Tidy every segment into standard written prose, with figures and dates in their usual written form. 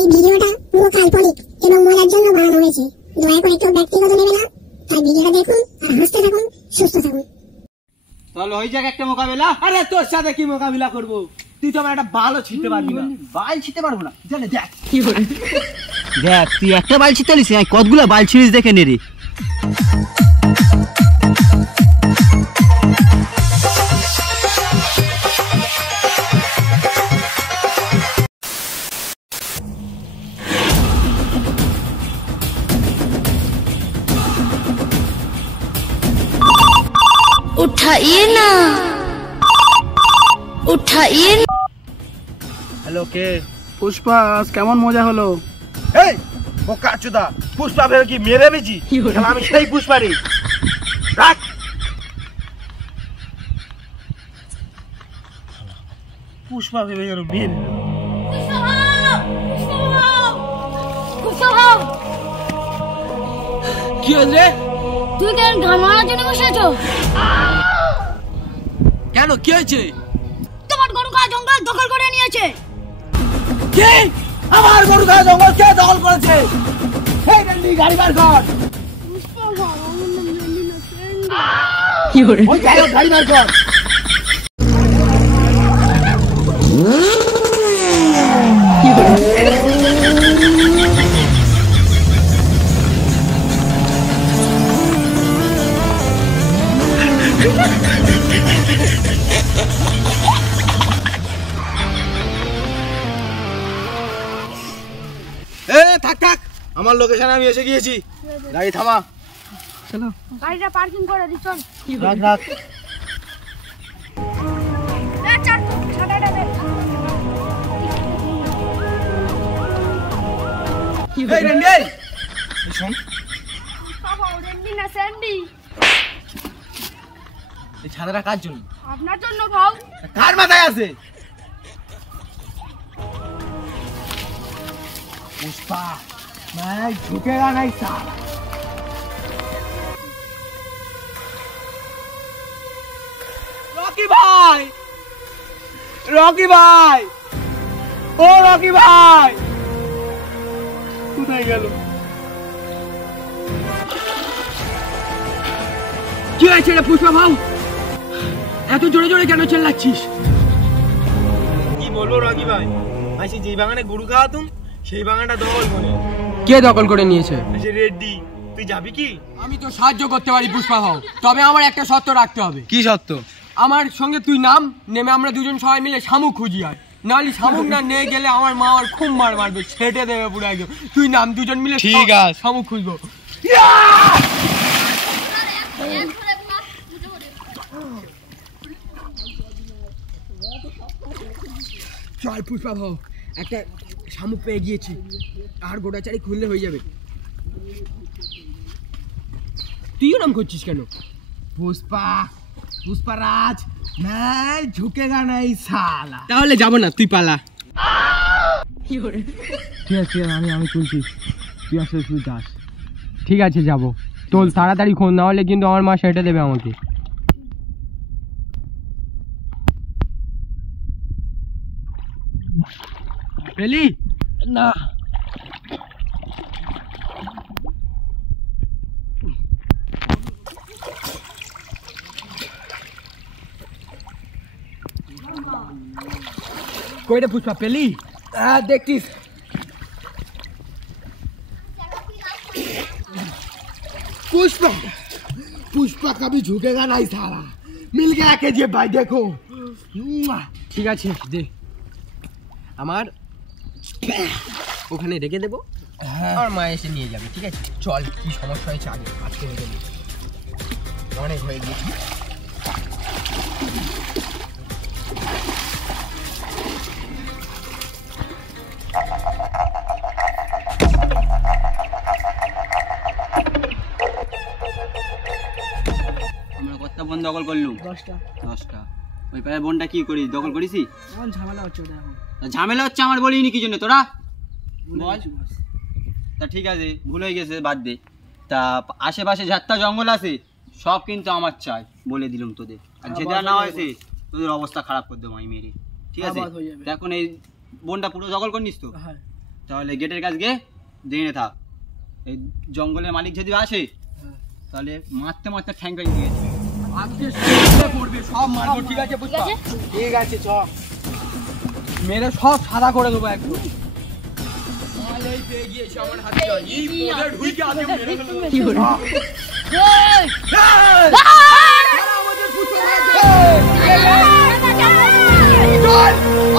এই ভিডিওটা পুরো কাল্পনিক এবং মজার জন্য বানানো হয়েছে। দয়া করে কেউ ব্যক্তিগত নেবে না। তাই ভিডিওটা দেখুন আর হাসতে থাকুন, সুস্থ থাকুন। তাহলে ওই জায়গায় একটা মোকাবিলা। আরে তোর সাথে কি মোকাবিলা করব? তুই তো আমার একটা বালও ছিঁড়তে পারবি না। বাল ছিঁড়তে পারবো না, জানে দেখ কি করে। দেখ তুই একটা বাল ছিঁড়তে পারিস, আমি কতগুলো বাল ছিঁড়িস দেখে নে রে। उठाइए ना, उठाइए। হ্যালো কে? পুষ্পা, আজ কেমন মজা হলো? এই বোকা চোদা, পুষ্পা ভেবে কি মেরে বেজি? আমি সেই পুষ্পা রে। রাখ পুষ্পা ভেবে যেন মেরে। কি হয়েছে? তুই কেন গান মারার জন্য বসে আছো? কেন কি হয়েছে? তোমার গরু কা জঙ্গল দখল করে নিয়েছে। কে? আমার গরু কা জঙ্গল কে দখল করেছে? এই ডন্ডি গাড়ি বার কর। কি করে? ওই গাড়ি বার কর। কি করে? থাক থাক, আমার লোকেশনে আমি এসে গিয়েছি। গাড়ি থামা। চলো গাড়িটা পার্কিং করে দি, চল। রাখ রাখ। এই রেন্ডি, এই শোন, বাবা রেন্ডি না স্যান্ডি। এই ছাতাটা কার জন্য? আপনার জন্য ভাও। কার মাথায় আছে? पुष्पा मैं झुकेगा नहीं साला। रॉकी भाई, रॉकी भाई, ओ रॉकी भाई কোথায় গেল? কি হয়েছে রে পুষ্পা ভাই? এত জোরে জোরে কেন চেল্লাচ্ছিস? কি বলবো রকি ভাই, আসি যেই বাগানে গরু খাওয়াতুম সেই বাগানটা দখল করে। কে দখল করে নিয়েছে? রেডি, তুই যাবি কি? আমি তো সাহায্য করতে পারি পুষ্পা হও, তবে আমার একটা শর্ত রাখতে হবে। কি সত্য? আমার সঙ্গে তুই নাম নেমে আমরা দুজন সবাই মিলে শামুক খুঁজি, আর নালি শামুক না নিয়ে গেলে আমার মা আমার খুব মার মারবে, ছেটে দেবে পুরো একদম। তুই নাম, দুজন মিলে ঠিক আছে শামুক খুঁজবো। চল পুষ্পা ভাও, একটা শামুক পেয়ে গিয়েছি, আর গোটাচারি খুললে হয়ে যাবে। তুইও নাম করছিস কেন? পুষ্পা, পুষ্পারাজ मैं झुकेगा नहीं साला। তাহলে যাব না, তুই পালা। ঠিক আছে আমি তুলছি, তুই আসলে তুই যাস। ঠিক আছে যাব, তোল তাড়াতাড়ি খোঁজ, না হলে কিন্তু আমার মা সেটা দেবে আমাকে। পেলি না কইরে পুষ্পা পেলি? देखतीस पुष्पा, पुष्पा कभी झुकेगा नहीं साला। मिल गया के भाई, देखो। ঠিক আছে দে, আমার ওখানে রেখে দেবো, আর মা এসে নিয়ে যাবে। ঠিক আছে চল, কি সমস্যা হয়েছে আগে আজকে রেখে দিই, অনেক হয়ে গেছে। আমরা কতটা বন দখল করলুম? 10টা। ওই পায়ের বনটা কি করিস, দখল করিসি? এখন ঝামেলা হচ্ছে ওটা। এখন ঝামেলা হচ্ছে আমার বলিনি কি জন্য তোরা বল? তা ঠিক আছে, ভুল হয়ে গেছে, বাদ দে। তা আশেপাশে যাত্রা জঙ্গল আছে সব কিন্তু আমার চাই, বলে দিলাম তোদের। আর যেটা না হয়েছে তোদের অবস্থা খারাপ করে দেবো আমি মেরে। ঠিক আছে, এখন এই বনটা পুরো দখল করে নিস তো? তাহলে গেটের কাছে গিয়ে দেখে থাক, এই জঙ্গলের মালিক যদি আসে তাহলে মারতে মারতে ঠ্যাং ভেঙে দিয়ে আজকে সব পড়বে, সব মারবো, ঠিক আছে পুষ্পা? ঠিক আছে চ। মেরে সব সাদা করে দেবো একদম। ভালোই পেয়ে গিয়েছে আমার হাতে। এই পোলে ঢুকে আগে মেরে ফেলবো। আমাদের পুষ্পা চল,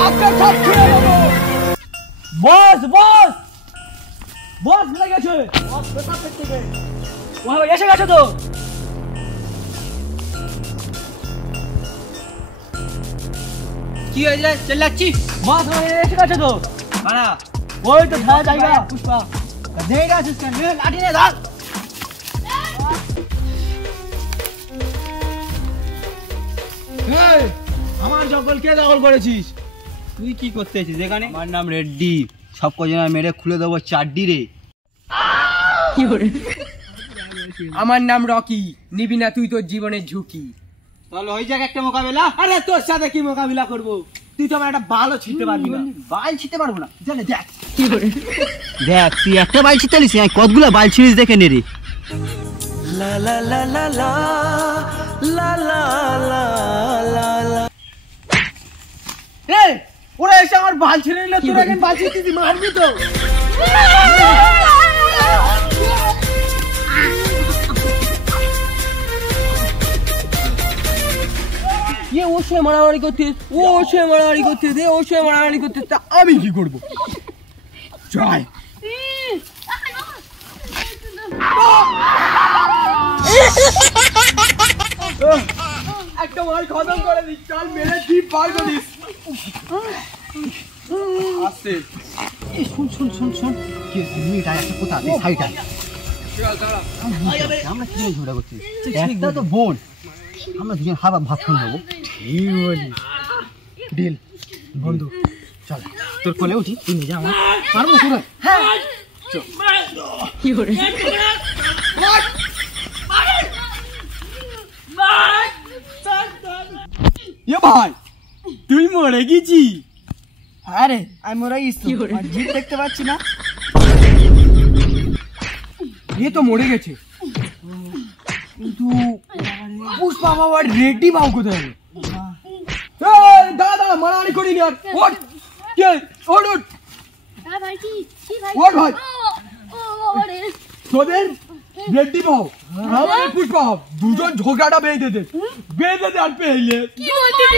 আপনার সব ছেড়ে দেবো। বস বস বস মিলে গেছে। বস কোথা থেকে? ওই এসে গেছে তো। কি হয়েছে রে? চেল্লাচ্ছিস? বস এসে গেছে তো। কারা? ওই তো ছায়া জায়গা পুষ্পা। দেখে আছিস কেন? লাঠি নিয়ে ধর। এই, আমার জঙ্গল কে দখল করেছিস? তুই কি করতে এসেছিস এখানে? আমার নাম রেড্ডি, সব কজন মেরে খুলে দেবো চাড্ডি রে। আমার নাম রকি, নিবি না তুই তোর জীবনের ঝুঁকি। তাহলে হয়ে যাক একটা মোকাবেলা। আরে তোর সাথে কি মোকাবিলা করব? তুই তো আমার একটা ভালো ছিটতে পারবি না। বাল ছিতে পারবো না, জানে দেখ। দেখ তুই একটা বাল ছিটালিস, আমি কতগুলো বাল ছিড়িস দেখে নে রে। লা লা লা লা লা লা লা লা লা লা। এই ওরা এসে আমার বাল ছিঁড়ে নিলে তোরা এখন বাল ছিঁড়তে মারবি তো? ও সে মারামারি করতে, ও সে মারামারি করতে দে, ও সে মারামারি করতে, তা আমি কি করবো? জয় একটা মার খতম করে দিস, চল মেরে দ্বীপ বার করিস। আসছে শুন শুন শুন শুন, কি এটা একটা কথা আছে সাইডটা। আমরা কি জন্য ঝগড়া করছি? একটা তো বোন, আমরা দুজন হাবা ভাত করে নেবো। ঠিক বলিস। ডিল বন্ধু, চল তোর কোলে উঠি, তুই নিজে আমার পারবো তোরা? হ্যাঁ এ ভাই, তুই মরে গেছি? আরে আমি মরে গেছি, জিভ দেখতে পাচ্ছি না। এ তো মরে গেছে, কিন্তু পুষ্পা বাবা রেডি বাবু কোথায়? দাদা মারামারি করিনি আর। ওঠ কে, ওঠ ওঠ হ্যাঁ ভাই, কি কি ভাই? ওঠ ভাই, ওরে তোদের রেডি বাবু আমাদের পুষ্পা বাবু দুজন ঝগড়াটা বেঁধে দে, বেঁধে দে আর পেলে কি বলছিস?